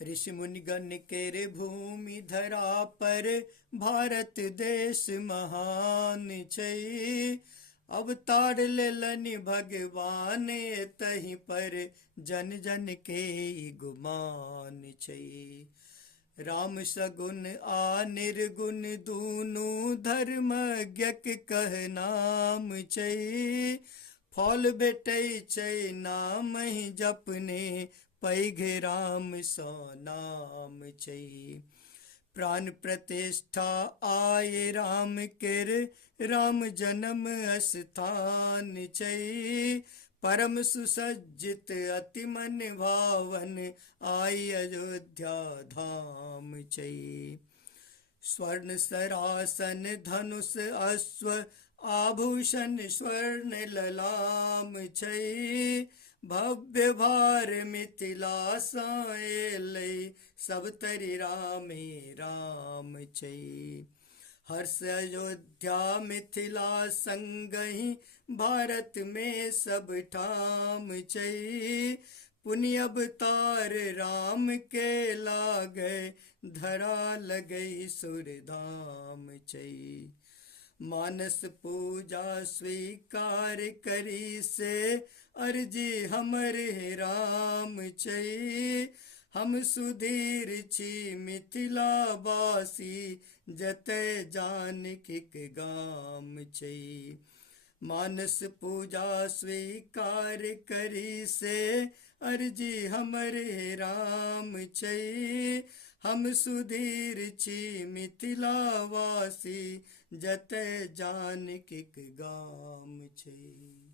ऋषि मुनिगण केर भूमि धरा पर भारत देश महान छै। अवतार लेलनि भगवान तहि पर जन जन के गुमान छै। राम सगुन आ निर्गुण दूनु धर्मज्ञक कहनाम छै। फल भेटै छै नामहि जपने पैघ राम सँ नाम छै। प्राण प्रतिष्ठा आए राम केर राम जन्म स्थान छै। परम सुसज्जित अति मन भावन आई अयोध्या धाम छै। स्वर्ण सरासन धनुष अश्व आभूषण स्वर्ण ललाम छै। भव्य भार मिथिला सँ एलै सब तरि रामे राम छै। हर्ष अयोध्या मिथिला संगहि भारत में सब ठाम छै। पुण्य अवतार राम के लागै धरा लगै सुरधाम छै। मानस पूजा स्वीकार करी से अर्जी हमर राम छै। हम सुधीर छी मिथिला वासी जतय जानकीक गाम छै। मानस पूजा स्वीकार करी से अर्जी हमर राम छै। हम सुधीर छी मिथिला वासी जतय जानकीक गाम छै।